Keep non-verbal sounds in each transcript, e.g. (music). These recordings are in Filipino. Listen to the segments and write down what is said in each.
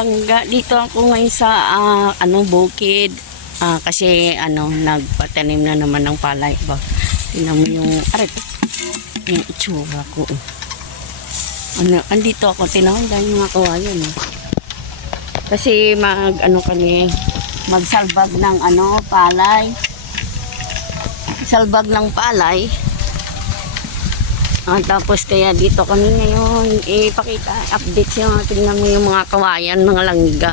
langga, dito ako ngayon sa ah, ano bukid. Ah, kasi ano nagpatanim na naman ng palay ba. Tingnan mo yung aray yung itsura ko. Ano, andito ako tinawag dahil mga kawayan. Eh. Kasi mag ano kami magsalbag ng ano palay. Salbag ng palay. Ah, tapos kaya dito kami ngayon. Ipakita update siya. Tingnan mo yung mga kawayan mga langga.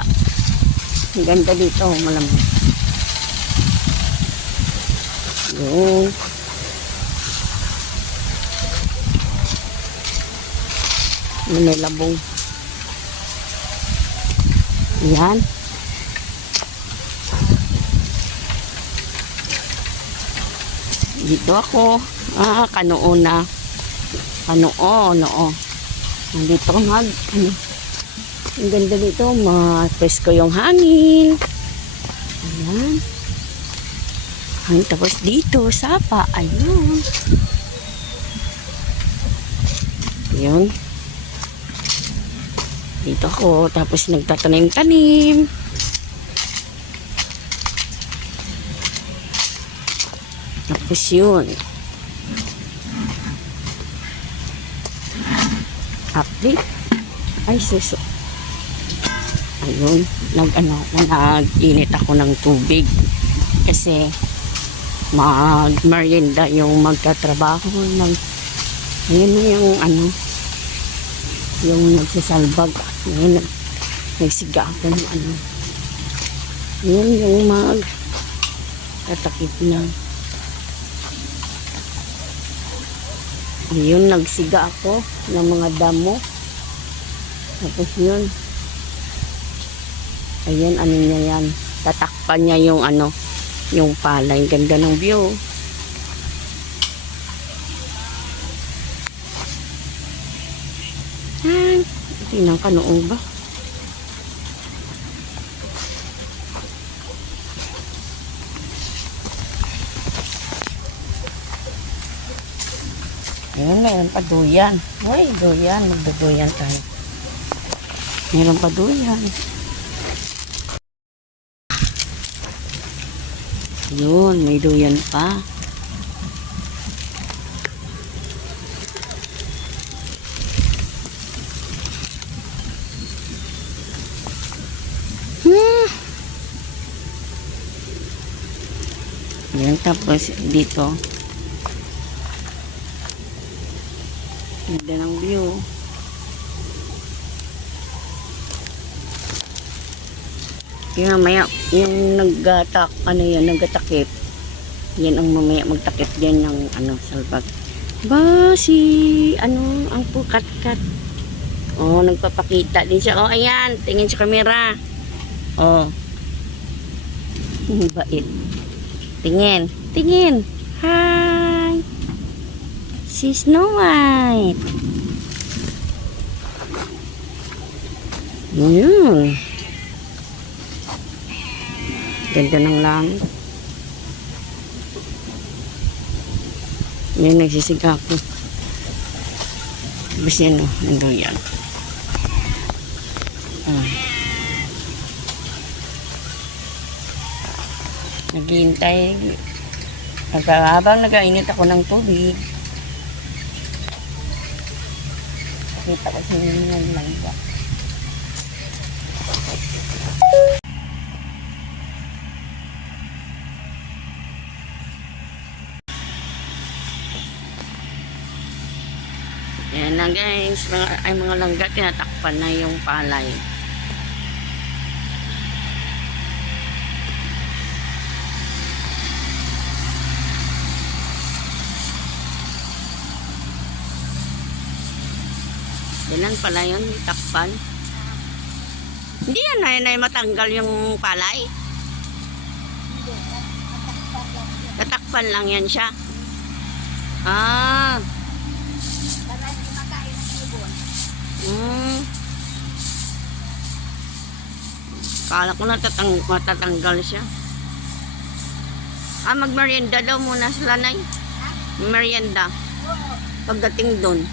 Ang ganda dito malamig. Yun, may labong. Yan. Dito ako. Ah kanoon na ano oh, ano oh. Nandito mag, ano, ang ganda dito, ma-presko yung hangin. Ayan. Ay, tapos dito, sapa, ayun. Yun. Dito ako, tapos nagtatanim-tanim. Tapos yun. Update. Ay, suso. Ayun, nag ano, nag-init ako ng tubig. Kasi mag-merienda yung magtatrabaho ng ayun yung ano yung nagsasalbag ayun nag, nagsiga ako ng ano yun yung mag tatakip na Ayun, nagsiga ako ng mga damo. Tapos yun. Ayan, ano niya yan. Tatakpan niya yung ano, yung palay. Ganda ng view. Ay, tingnan ka noong ba? Ayun, meron pa duyan. Uy, duyan. Magduduyan tayo. Meron pa duyan. Yun, may duyan pa. Hmm. Yan, tapos dito, Ganda ng view. Yung mamaya, yung naggatak, ano yan, naggatakip. Yan ang mamaya magtakip din ng ano, salbag. Ba, si, ano, ang pukat-kat. Oh, nagpapakita din siya. Oh, ayan, tingin sa camera. Oh. Bait. Tingin, tingin. Hi. Si Snow White. Yun. Ganda ng langit. May nagsisiga ko. Tapos yan o, nandun yan. Ah. Naghihintay. Habang nagainit ako ng tubig. Kita ko sa mga langga. Ayan na guys, mga, ay mga langga, tinatakpan na yung palay. Yan pala yun, takpan. Hindi yan na na matanggal yung palay. Tatakpan lang yan siya. Ah. Hmm. Kala ko natatang matatanggal siya. Ah, magmerienda daw muna sila na Merienda. Pagdating doon.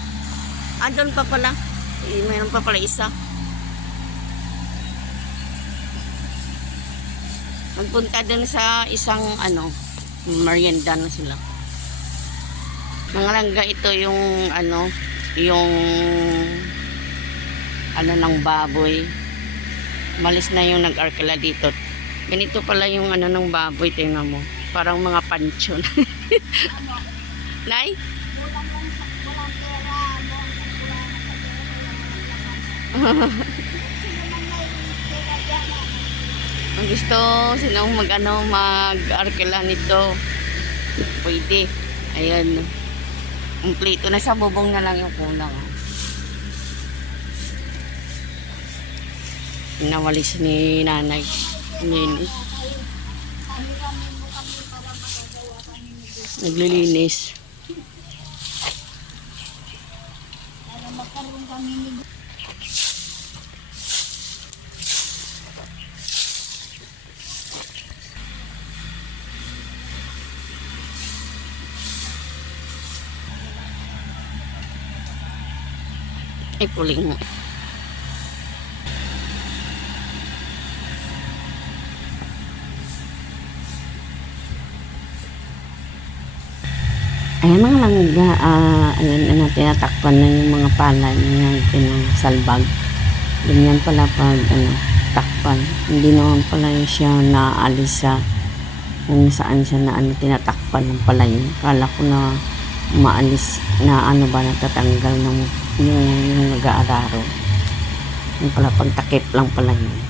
Ah, doon pa pala. Eh, mayroon pa pala isa. Magpunta dun sa isang ano, merienda na sila. Mga langga ito yung ano, yung ano ng baboy. Malis na yung nag-arkela dito. Ganito pala yung ano ng baboy, tingnan mo. Parang mga pansyon. (laughs) Nay? Ang gusto, sino mag ano, mag-arkela nito. Pwede. Ayan. Kompleto na sa bubong na lang yung kulang. Nawalis ni nanay. Linis. Naglilinis. Ay, puling mo. Ayan mga langga, ah, ayan na tinatakpan na yung mga palay ng pinasalbag. Ganyan pala pag ano, takpan. Hindi naman pala siya naalis sa kung saan siya na ano, tinatakpan ng palay. Kala ko na maalis na ano ba natatanggal ng yung, yung nag-aararo. Yung pala pagtakip lang pala yun.